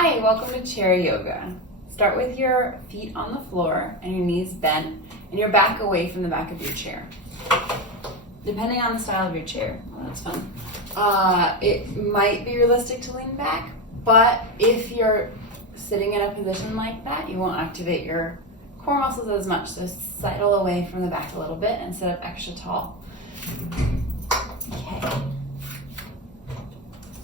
Hi, welcome to chair yoga. Start with your feet on the floor and your knees bent and your back away from the back of your chair. Depending on the style of your chair, well, that's fun. It might be realistic to lean back, but if you're sitting in a position like that, you won't activate your core muscles as much. So sidle away from the back a little bit and sit up extra tall. Okay.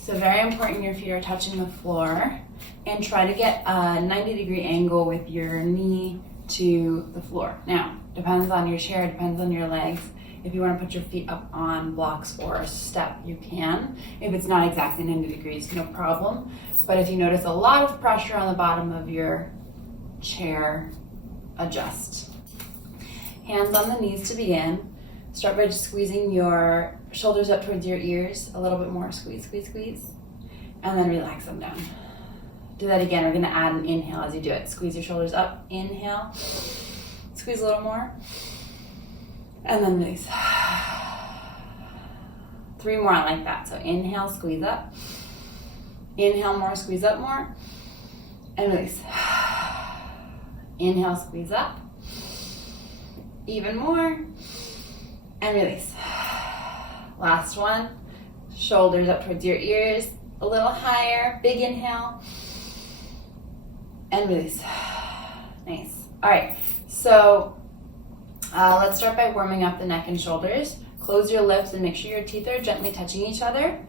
So very important your feet are touching the floor, and try to get a 90-degree angle with your knee to the floor. Now, depends on your chair, depends on your legs. If you want to put your feet up on blocks or a step, you can. If it's not exactly 90 degrees, no problem. But if you notice a lot of pressure on the bottom of your chair, adjust. Hands on the knees to begin. Start by just squeezing your shoulders up towards your ears. A little bit more, squeeze, squeeze, squeeze. And then relax them down. Do that again. We're going to add an inhale as you do it. Squeeze your shoulders up, inhale. Squeeze a little more. And then release. 3 more like that. So inhale, squeeze up. Inhale more, squeeze up more. And release. Inhale, squeeze up. Even more. And release. Last one. Shoulders up towards your ears. A little higher. Big inhale. And release. Nice. All right. So let's start by warming up the neck and shoulders. Close your lips and make sure your teeth are gently touching each other.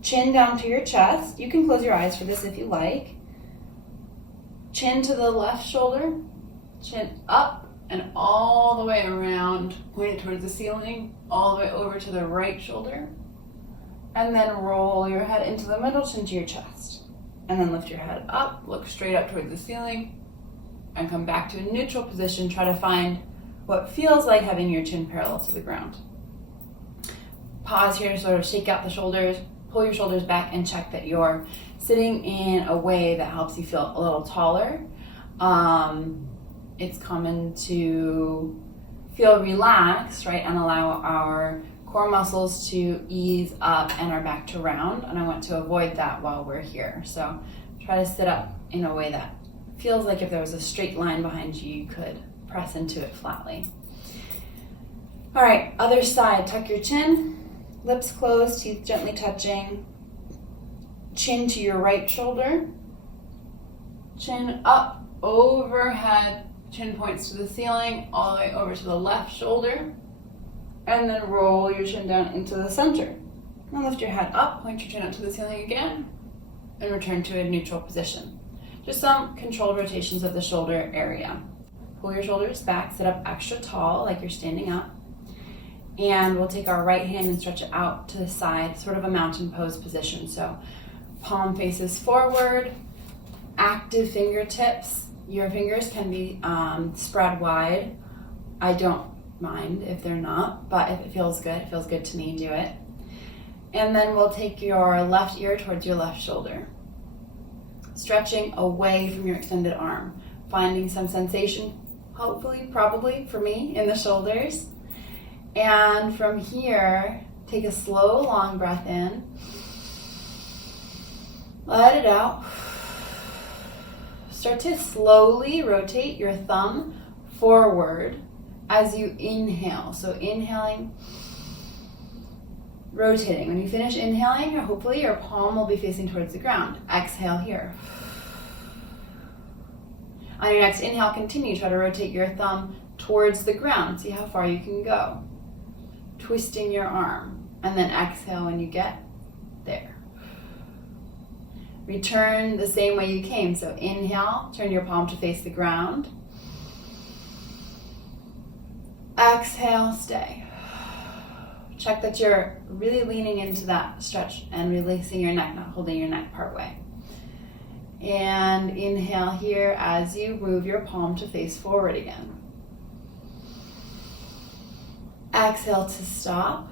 Chin down to your chest. You can close your eyes for this if you like. Chin to the left shoulder. Chin up and all the way around. Point it towards the ceiling. All the way over to the right shoulder. And then roll your head into the middle, chin to your chest. And then lift your head up. Look straight up towards the ceiling. And come back to a neutral position. Try to find what feels like having your chin parallel to the ground. Pause here to sort of shake out the shoulders, pull your shoulders back, and check that you're sitting in a way that helps you feel a little taller. It's common to feel relaxed, right, and allow our core muscles to ease up and our back to round, and I want to avoid that while we're here. So try to sit up in a way that feels like if there was a straight line behind you, you could press into it flatly. All right, other side, tuck your chin, lips closed, teeth gently touching, chin to your right shoulder, chin up, overhead, chin points to the ceiling, all the way over to the left shoulder, and then roll your chin down into the center. Now lift your head up, point your chin up to the ceiling again, and return to a neutral position. Just some controlled rotations of the shoulder area. Pull your shoulders back, sit up extra tall like you're standing up. And we'll take our right hand and stretch it out to the side, sort of a mountain pose position. So palm faces forward, active fingertips. Your fingers can be spread wide. I don't mind if they're not, but if it feels good to me, do it. And then we'll take your left ear towards your left shoulder. Stretching away from your extended arm, finding some sensation, hopefully, probably for me, in the shoulders. And from here, take a slow, long breath in. Let it out. Start to slowly rotate your thumb forward as you inhale. So inhaling, rotating. When you finish inhaling, hopefully your palm will be facing towards the ground. Exhale here. On your next inhale, continue. Try to rotate your thumb towards the ground. See how far you can go. Twisting your arm. And then exhale when you get there. Return the same way you came. So inhale, turn your palm to face the ground. Exhale, stay. Check that you're really leaning into that stretch and releasing your neck, not holding your neck part way. And inhale here as you move your palm to face forward again. Exhale to stop.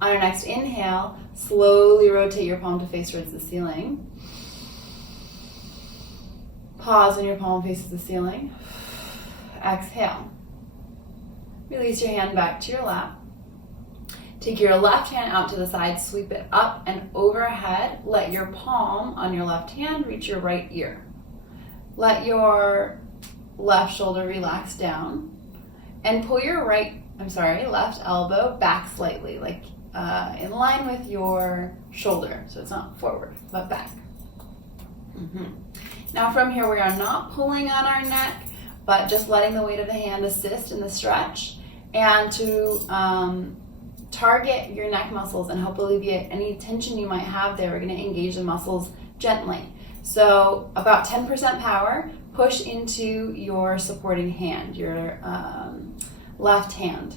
On your next inhale, slowly rotate your palm to face towards the ceiling. Pause when your palm faces the ceiling. Exhale. Release your hand back to your lap. Take your left hand out to the side, sweep it up and overhead. Let your palm on your left hand reach your right ear. Let your left shoulder relax down and pull your left elbow back slightly, like in line with your shoulder. So it's not forward, but back. Now from here, we are not pulling on our neck, but just letting the weight of the hand assist in the stretch. And to target your neck muscles and help alleviate any tension you might have there, we're going to engage the muscles gently. So about 10% power, push into your supporting hand, your left hand,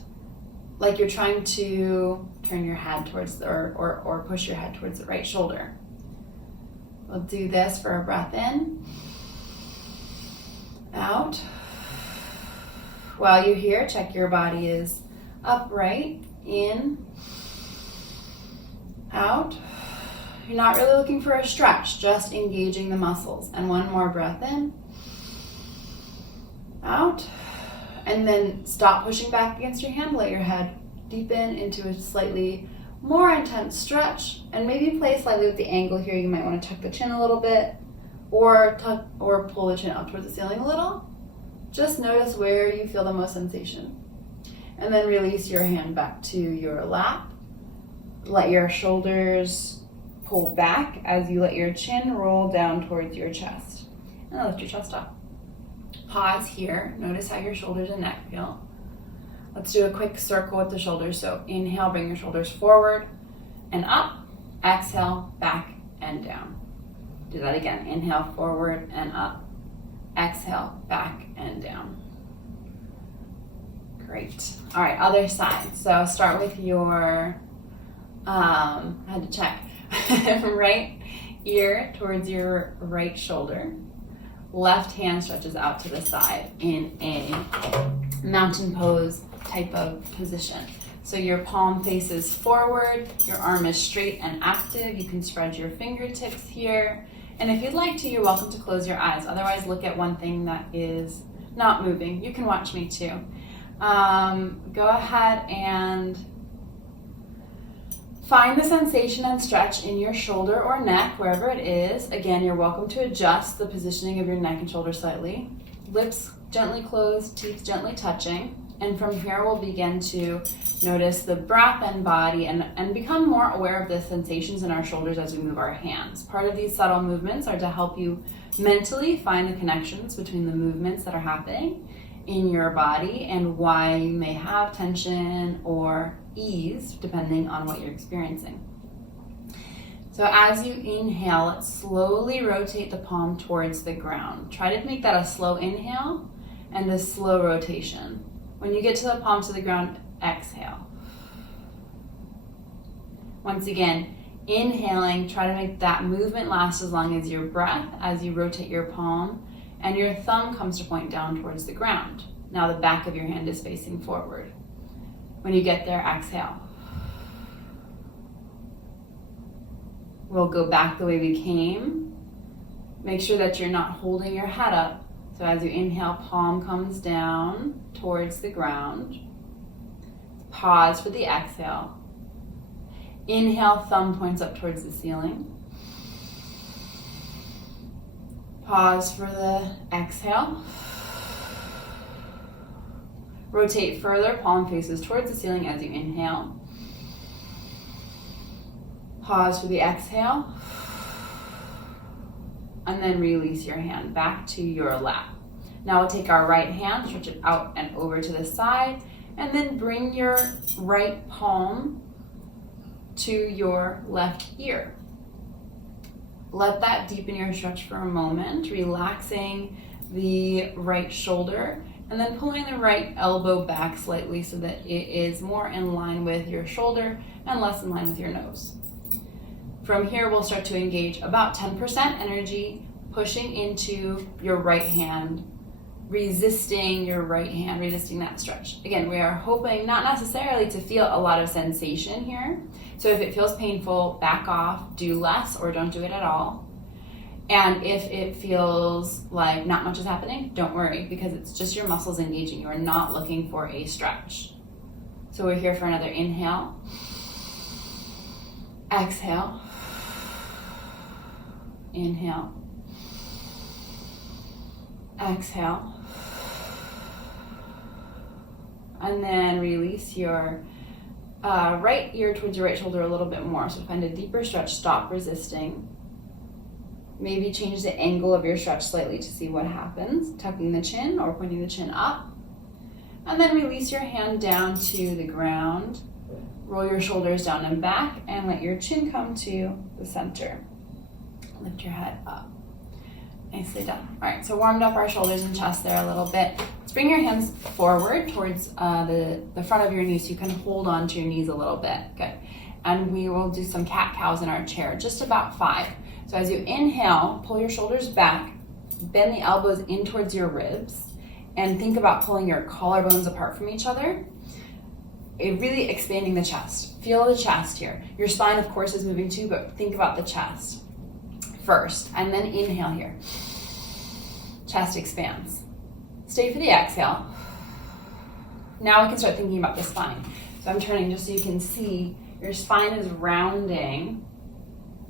like you're trying to turn your head towards or push your head towards the right shoulder. We'll do this for a breath in, out. While you're here, check your body is upright, in, out. You're not really looking for a stretch, just engaging the muscles. And one more breath in, out. And then stop pushing back against your hand. Let your head deepen into a slightly more intense stretch, and maybe play slightly with the angle here. You might want to tuck the chin a little bit, or pull the chin up towards the ceiling a little. Just notice where you feel the most sensation. And then release your hand back to your lap. Let your shoulders pull back as you let your chin roll down towards your chest. And then lift your chest up. Pause here. Notice how your shoulders and neck feel. Let's do a quick circle with the shoulders. So inhale, bring your shoulders forward and up. Exhale, back and down. Do that again. Inhale, forward and up. Exhale, back and down. Great. All right, other side. So start with your, I had to check, right ear towards your right shoulder. Left hand stretches out to the side in a mountain pose type of position. So your palm faces forward, your arm is straight and active. You can spread your fingertips here. And if you'd like to, you're welcome to close your eyes. Otherwise, look at one thing that is not moving. You can watch me too. Go ahead and find the sensation and stretch in your shoulder or neck, wherever it is. Again, you're welcome to adjust the positioning of your neck and shoulder slightly. Lips gently closed, teeth gently touching. And from here, we'll begin to notice the breath and body and become more aware of the sensations in our shoulders as we move our hands. Part of these subtle movements are to help you mentally find the connections between the movements that are happening in your body and why you may have tension or ease, depending on what you're experiencing. So as you inhale, let's slowly rotate the palm towards the ground. Try to make that a slow inhale and a slow rotation. When you get to the palm to the ground, exhale. Once again, inhaling, try to make that movement last as long as your breath as you rotate your palm and your thumb comes to point down towards the ground. Now the back of your hand is facing forward. When you get there, exhale. We'll go back the way we came. Make sure that you're not holding your head up. So as you inhale, palm comes down towards the ground. Pause for the exhale. Inhale, thumb points up towards the ceiling. Pause for the exhale. Rotate further, palm faces towards the ceiling as you inhale. Pause for the exhale. And then release your hand back to your lap. Now we'll take our right hand, stretch it out and over to the side, and then bring your right palm to your left ear. Let that deepen your stretch for a moment, relaxing the right shoulder, and then pulling the right elbow back slightly so that it is more in line with your shoulder and less in line with your nose. From here, we'll start to engage about 10% energy, pushing into your right hand, resisting your right hand, resisting that stretch. Again, we are hoping not necessarily to feel a lot of sensation here. So if it feels painful, back off, do less, or don't do it at all. And if it feels like not much is happening, don't worry, because it's just your muscles engaging. You are not looking for a stretch. So we're here for another inhale. Exhale. Inhale. Exhale. And then release your right ear towards your right shoulder a little bit more. So find a deeper stretch, stop resisting. Maybe change the angle of your stretch slightly to see what happens, tucking the chin or pointing the chin up. And then release your hand down to the ground. Roll your shoulders down and back and let your chin come to the center. Lift your head up. Nicely done. All right, so warmed up our shoulders and chest there a little bit. Let's bring your hands forward towards the front of your knees so you can hold on to your knees a little bit. Good. And we will do some cat-cows in our chair, just about 5. So as you inhale, pull your shoulders back, bend the elbows in towards your ribs, and think about pulling your collarbones apart from each other. Really expanding the chest. Feel the chest here. Your spine, of course, is moving too, but think about the chest first, and then inhale here. Chest expands. Stay for the exhale. Now we can start thinking about the spine. So I'm turning just so you can see your spine is rounding,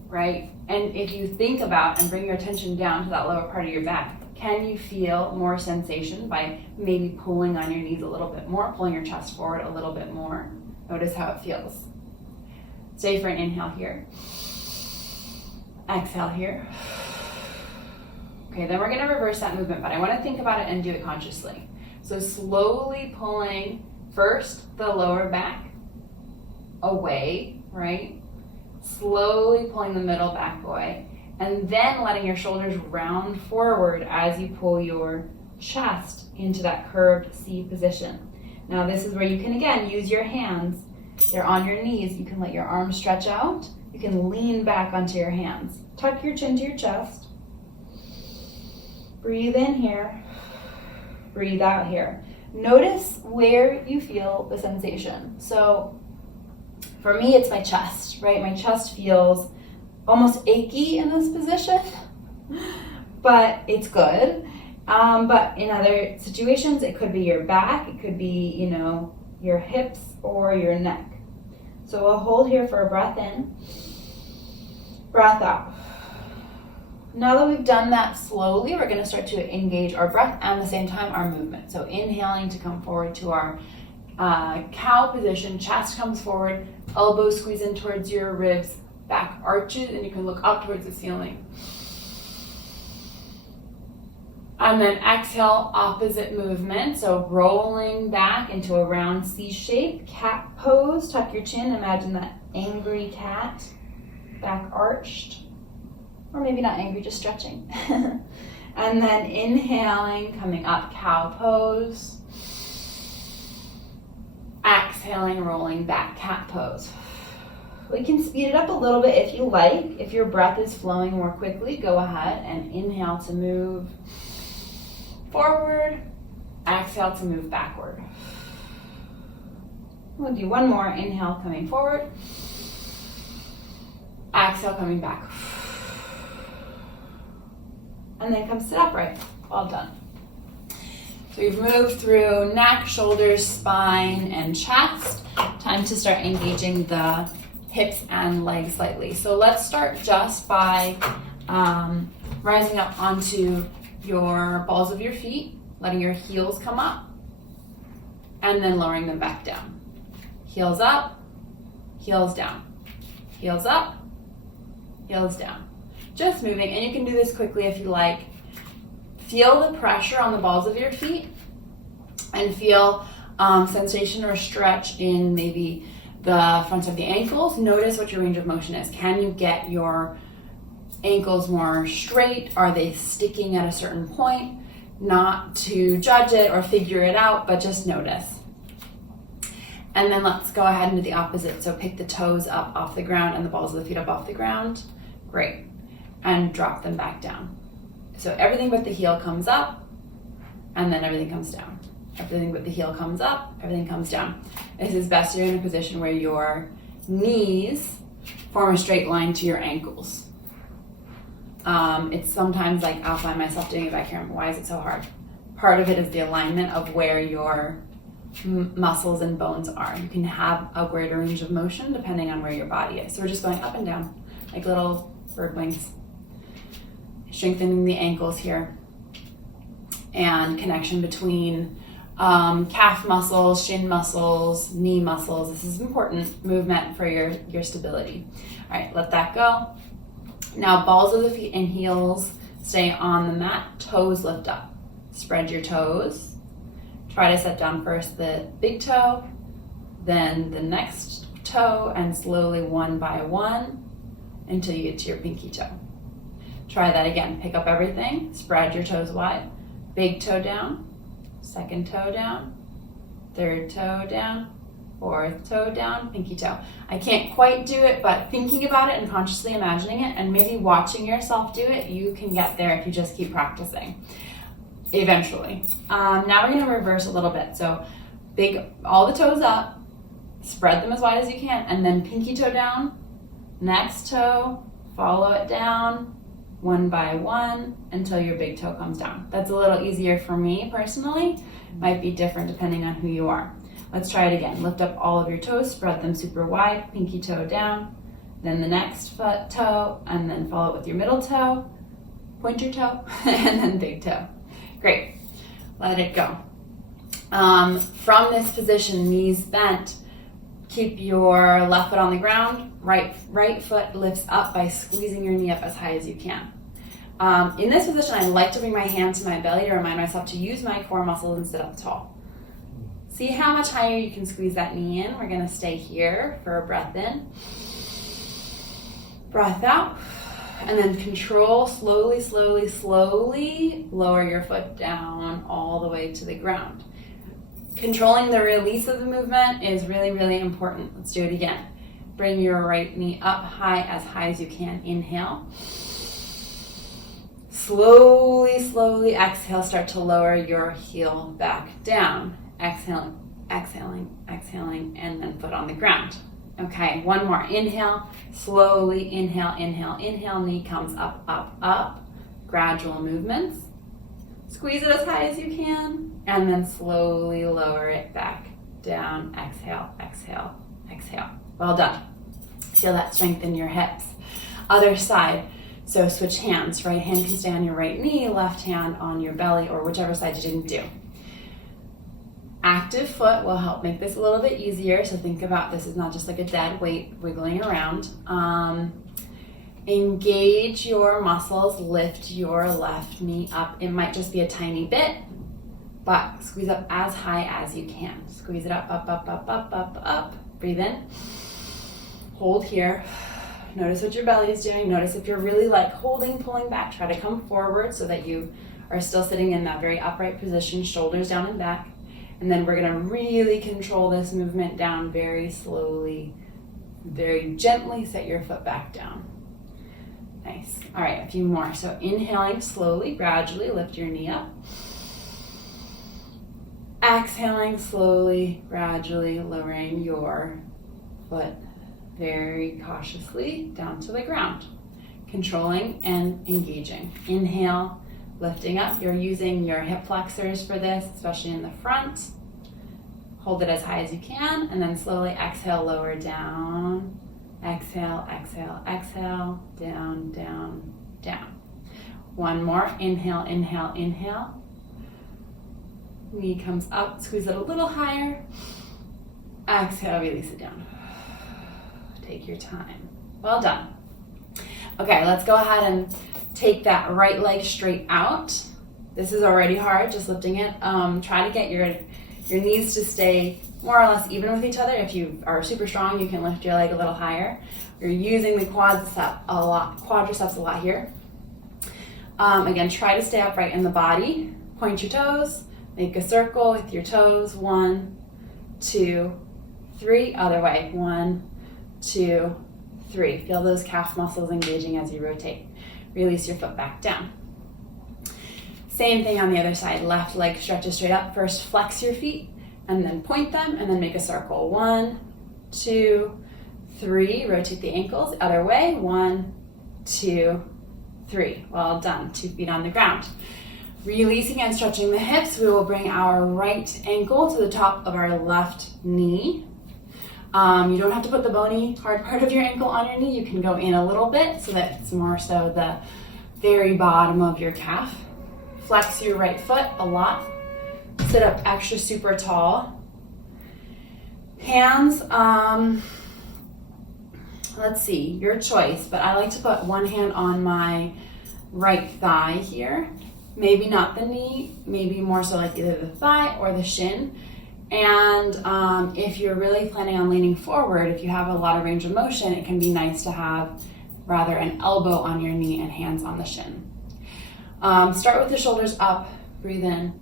right? And if you think about and bring your attention down to that lower part of your back, can you feel more sensation by maybe pulling on your knees a little bit more, pulling your chest forward a little bit more? Notice how it feels. Stay for an inhale here. Exhale here. Okay, then we're going to reverse that movement, but I want to think about it and do it consciously. So slowly pulling first the lower back away, right? Slowly pulling the middle back away, and then letting your shoulders round forward as you pull your chest into that curved C position. Now this is where you can, again, use your hands. They're on your knees. You can let your arms stretch out. You can lean back onto your hands. Tuck your chin to your chest. Breathe in here. Breathe out here. Notice where you feel the sensation. So for me, it's my chest, right? My chest feels almost achy in this position, but it's good. But in other situations, it could be your back, it could be, your hips or your neck. So we'll hold here for a breath in, breath out. Now that we've done that slowly, we're going to start to engage our breath and at the same time our movement. So inhaling to come forward to our cow position, chest comes forward, elbows squeeze in towards your ribs, back arches, and you can look up towards the ceiling. And then exhale, opposite movement. So rolling back into a round C shape, cat pose, tuck your chin, imagine that angry cat, back arched. Or maybe not angry, just stretching. And then inhaling, coming up, cow pose. Exhaling, rolling back, cat pose. We can speed it up a little bit if you like. If your breath is flowing more quickly, go ahead and inhale to move forward. Exhale to move backward. We'll do one more. Inhale, coming forward. Exhale, coming back. And then come sit upright. All done. So we've moved through neck, shoulders, spine, and chest. Time to start engaging the hips and legs slightly. So let's start just by rising up onto your balls of your feet, letting your heels come up, and then lowering them back down. Heels up, heels down. Heels up, heels down. Just moving, and you can do this quickly if you like. Feel the pressure on the balls of your feet and feel sensation or stretch in maybe the front of the ankles. Notice what your range of motion is. Can you get your ankles more straight? Are they sticking at a certain point? Not to judge it or figure it out, but just notice. And then let's go ahead and do the opposite. So pick the toes up off the ground and the balls of the feet up off the ground. Great. And drop them back down. So everything but the heel comes up, and then everything comes down. Everything but the heel comes up, everything comes down. This is best you're in a position where your knees form a straight line to your ankles. It's sometimes like I'll find myself doing it back here. Why is it so hard? Part of it is the alignment of where your muscles and bones are. You can have a greater range of motion depending on where your body is. So we're just going up and down like little bird wings. Strengthening the ankles here. And connection between calf muscles, shin muscles, knee muscles. This is important movement for your stability. All right, let that go. Now balls of the feet and heels stay on the mat, toes lift up. Spread your toes. Try to set down first the big toe, then the next toe, and slowly one by one until you get to your pinky toe. Try that again. Pick up everything, spread your toes wide. Big toe down, second toe down, third toe down, fourth toe down, pinky toe. I can't quite do it, but thinking about it and consciously imagining it and maybe watching yourself do it, you can get there if you just keep practicing. Eventually. Now we're going to reverse a little bit. So all the toes up, spread them as wide as you can, and then pinky toe down, next toe, follow it down, one by one until your big toe comes down. That's a little easier for me personally. Might be different depending on who you are. Let's try it again. Lift up all of your toes, spread them super wide, pinky toe down, then the next foot toe, and then follow it with your middle toe, pointer toe, and then big toe. Great. Let it go. From this position, knees bent, keep your left foot on the ground. Right foot lifts up by squeezing your knee up as high as you can. In this position, I like to bring my hand to my belly to remind myself to use my core muscles and sit up tall. See how much higher you can squeeze that knee in. We're going to stay here for a breath in. Breath out. And then control, slowly lower your foot down all the way to the ground. Controlling the release of the movement is really, really important. Let's do it again. Bring your right knee up high as you can. Inhale. Slowly exhale. Start to lower your heel back down. Exhaling, and then foot on the ground. Okay, one more. Inhale. Slowly inhale. Knee comes up. Gradual movements. Squeeze it as high as you can, and then slowly lower it back down. Exhale. Well done. Feel that strength in your hips. Other side. So switch hands. Right hand can stay on your right knee, left hand on your belly, or whichever side you didn't do. Active foot will help make this a little bit easier. So think about this is not just like a dead weight wiggling around. Engage your muscles, lift your left knee up. It might just be a tiny bit, but squeeze up as high as you can. Squeeze it up. Breathe in. Hold here. Notice what your belly is doing. Notice if you're really like pulling back, try to come forward so that you are still sitting in that very upright position, shoulders down and back. And then we're gonna really control this movement down very slowly, very gently. Set your foot back down. Nice. All right, a few more. So inhaling slowly, gradually lift your knee up. Exhaling slowly, gradually lowering your foot very cautiously down to the ground. Controlling and engaging. Inhale, lifting up. You're using your hip flexors for this, especially in the front. Hold it as high as you can, and then slowly exhale, lower down. Exhale, down. One more. Inhale. Knee comes up, squeeze it a little higher. Exhale, release it down. Take your time. Well done. Okay, let's go ahead and take that right leg straight out. This is already hard, just lifting it. Try to get your knees to stay more or less even with each other. If you are super strong, you can lift your leg a little higher. You're using the quadriceps a lot here. Again, try to stay upright in the body. Point your toes, make a circle with your toes. 1, 2, 3. Other way. 1, 2, 3. Feel those calf muscles engaging as you rotate. Release your foot back down. Same thing on the other side. Left leg stretches straight up. First, flex your feet and then point them and then make a circle. 1, 2, 3. Rotate the ankles. Other way. 1, 2, 3. Well done. 2 feet on the ground. Releasing and stretching the hips, we will bring our right ankle to the top of our left knee. You don't have to put the bony hard part of your ankle on your knee. You can go in a little bit so that it's more so the very bottom of your calf. Flex your right foot a lot. Sit up extra super tall. Hands, let's see, your choice, but I like to put one hand on my right thigh here. Maybe not the knee, maybe more so like either the thigh or the shin. And if you're really planning on leaning forward, if you have a lot of range of motion, it can be nice to have rather an elbow on your knee and hands on the shin. Start with the shoulders up, breathe in.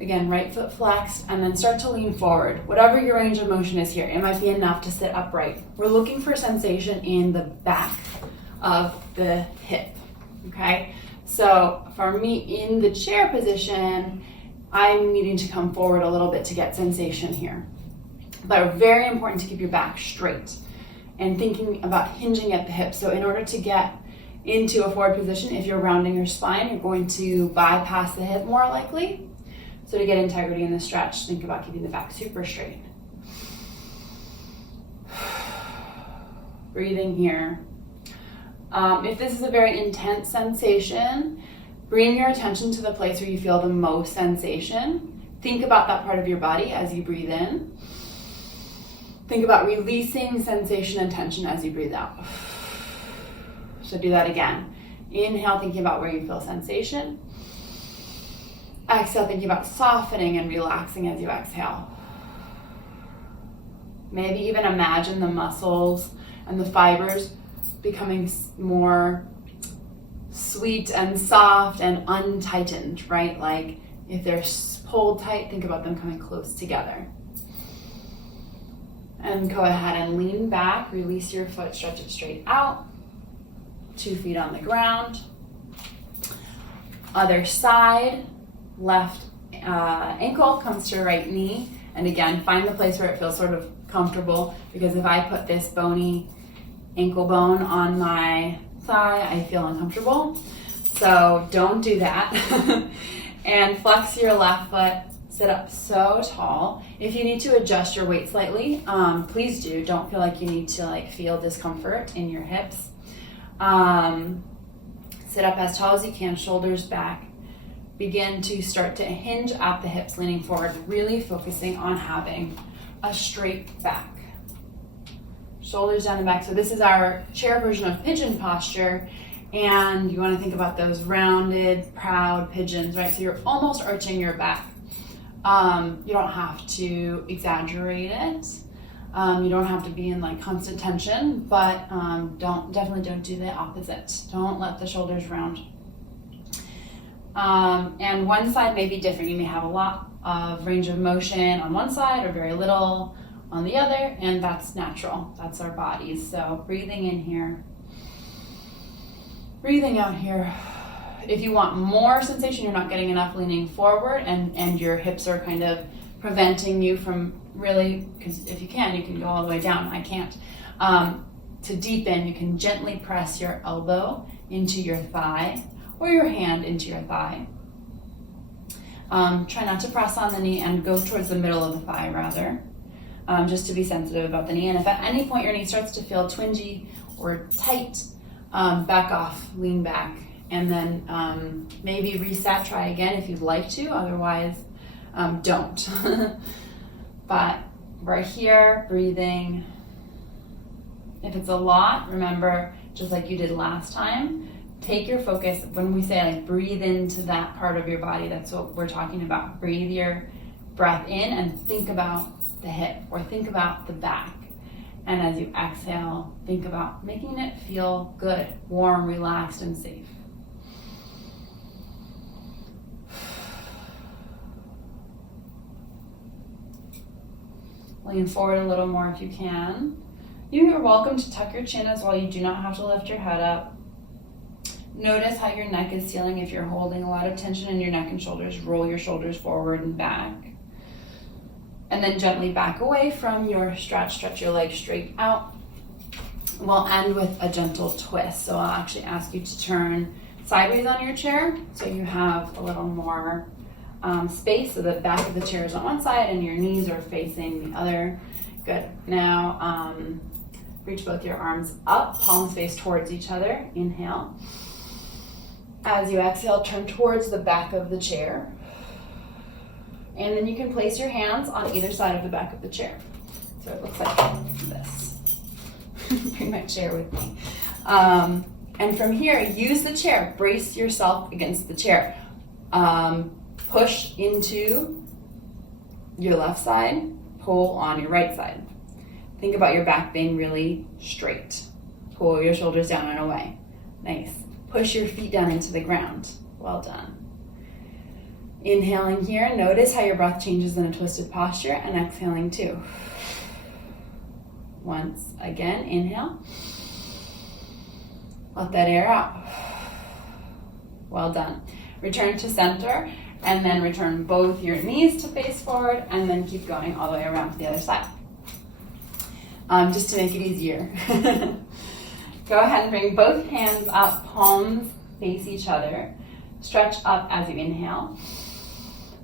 Again, right foot flexed, and then start to lean forward. Whatever your range of motion is here, it might be enough to sit upright. We're looking for sensation in the back of the hip, okay? So for me in the chair position, I'm needing to come forward a little bit to get sensation here. But very important to keep your back straight and thinking about hinging at the hip. So in order to get into a forward position, if you're rounding your spine, you're going to bypass the hip more likely. So to get integrity in the stretch, think about keeping the back super straight. Breathing here. If this is a very intense sensation, bring your attention to the place where you feel the most sensation. Think about that part of your body as you breathe in. Think about releasing sensation and tension as you breathe out. So do that again. Inhale, thinking about where you feel sensation. Exhale, thinking about softening and relaxing as you exhale. Maybe even imagine the muscles and the fibers becoming more sweet and soft and untightened, right? Like if they're pulled tight, think about them coming close together. And go ahead and lean back, release your foot, stretch it straight out. 2 feet on the ground. Other side, left ankle comes to your right knee. And again, find the place where it feels sort of comfortable, because if I put this bony ankle bone on my thigh, I feel uncomfortable. So don't do that. And flex your left foot, sit up so tall. If you need to adjust your weight slightly, please do. Don't feel like you need to feel discomfort in your hips. Sit up as tall as you can, shoulders back. Begin to start to hinge at the hips, leaning forward, really focusing on having a straight back. Shoulders down and back. So this is our chair version of pigeon posture, and you want to think about those rounded, proud pigeons, right? So you're almost arching your back. You don't have to exaggerate it. You don't have to be in constant tension, but definitely don't do the opposite. Don't let the shoulders round. And one side may be different. You may have a lot of range of motion on one side or very little on the other, and that's natural. That's our bodies. So breathing in here, breathing out here. If you want more sensation, you're not getting enough leaning forward, and your hips are kind of preventing you from really, because if you can go all the way down. I can't. To deepen, you can gently press your elbow into your thigh or your hand into your thigh. Try not to press on the knee and go towards the middle of the thigh rather, just to be sensitive about the knee. And if at any point your knee starts to feel twingy or tight, back off, lean back, and then maybe reset, try again if you'd like to, otherwise don't. But we're here, breathing. If it's a lot, remember, just like you did last time, take your focus, when we say breathe into that part of your body, that's what we're talking about. Breathe your breath in and think about the hip or think about the back. And as you exhale, think about making it feel good, warm, relaxed, and safe. Lean forward a little more if you can. You are welcome to tuck your chin as well. You do not have to lift your head up. Notice how your neck is feeling. If you're holding a lot of tension in your neck and shoulders, roll your shoulders forward and back. And then gently back away from your stretch. Stretch your legs straight out. We'll end with a gentle twist. So I'll actually ask you to turn sideways on your chair, so you have a little more space, so the back of the chair is on one side and your knees are facing the other. Good. Now reach both your arms up, palms face towards each other. Inhale. As you exhale, turn towards the back of the chair. And then you can place your hands on either side of the back of the chair. So it looks like this. Bring my chair with me. And from here, use the chair. Brace yourself against the chair. Push into your left side, pull on your right side. Think about your back being really straight. Pull your shoulders down and away. Nice. Push your feet down into the ground. Well done. Inhaling here, notice how your breath changes in a twisted posture, and exhaling too. Once again, inhale. Let that air out. Well done. Return to center, and then return both your knees to face forward, and then keep going all the way around to the other side. Just to make it easier. Go ahead and bring both hands up, palms face each other. Stretch up as you inhale.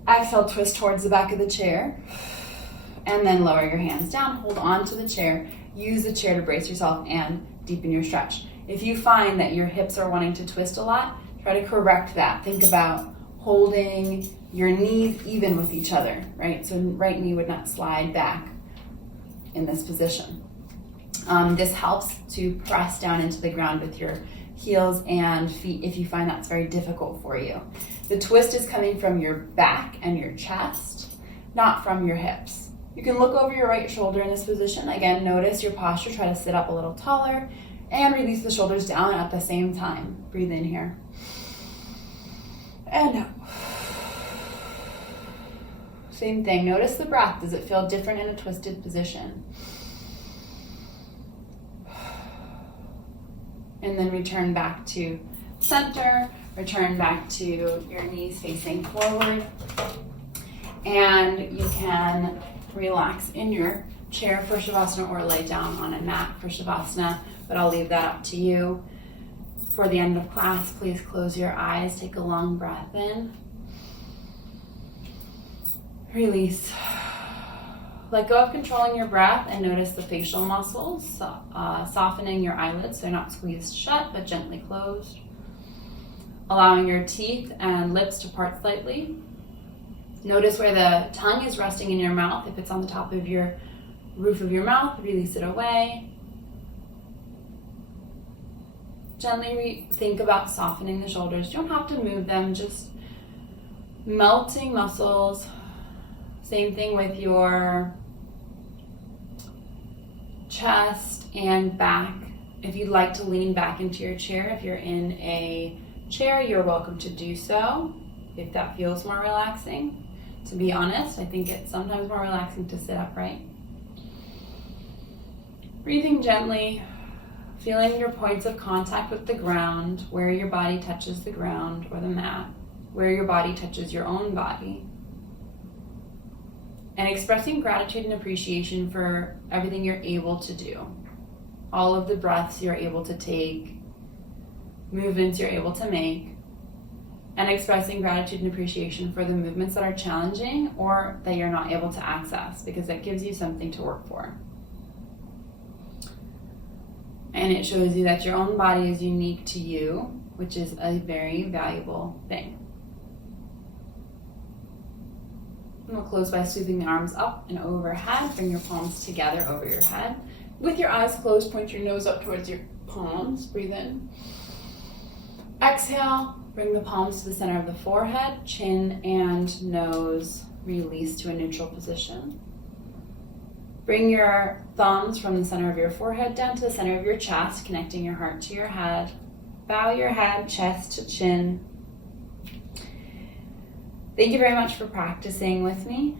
Exhale, twist towards the back of the chair. And then lower your hands down, hold on to the chair. Use the chair to brace yourself and deepen your stretch. If you find that your hips are wanting to twist a lot, try to correct that. Think about holding your knees even with each other, right? So right knee would not slide back in this position. This helps to press down into the ground with your heels and feet if you find that's very difficult for you. The twist is coming from your back and your chest, not from your hips. You can look over your right shoulder in this position. Again, notice your posture. Try to sit up a little taller and release the shoulders down at the same time. Breathe in here. And out. Same thing. Notice the breath. Does it feel different in a twisted position? And then return back to center. Return back to your knees facing forward. And you can relax in your chair for Shavasana or lay down on a mat for Shavasana, but I'll leave that up to you. For the end of class, please close your eyes. Take a long breath in. Release. Let go of controlling your breath and notice the facial muscles, softening your eyelids so they're not squeezed shut but gently closed. Allowing your teeth and lips to part slightly. Notice where the tongue is resting in your mouth. If it's on the top of your roof of your mouth, release it away. Gently think about softening the shoulders. You don't have to move them, just melting muscles. Same thing with your chest and back. If you'd like to lean back into your chair, if you're in a chair, you're welcome to do so, if that feels more relaxing. To be honest, I think it's sometimes more relaxing to sit upright. Breathing gently, feeling your points of contact with the ground, where your body touches the ground or the mat, where your body touches your own body. And expressing gratitude and appreciation for everything you're able to do. All of the breaths you're able to take, movements you're able to make, and expressing gratitude and appreciation for the movements that are challenging or that you're not able to access, because that gives you something to work for. And it shows you that your own body is unique to you, which is a very valuable thing. And we'll close by sweeping the arms up and overhead. Bring your palms together over your head. With your eyes closed, point your nose up towards your palms. Breathe in. Exhale, bring the palms to the center of the forehead. Chin and nose release to a neutral position. Bring your thumbs from the center of your forehead down to the center of your chest, connecting your heart to your head. Bow your head, chest to chin. Thank you very much for practicing with me,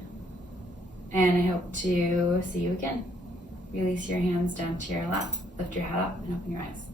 and I hope to see you again. Release your hands down to your lap, lift your head up, and open your eyes.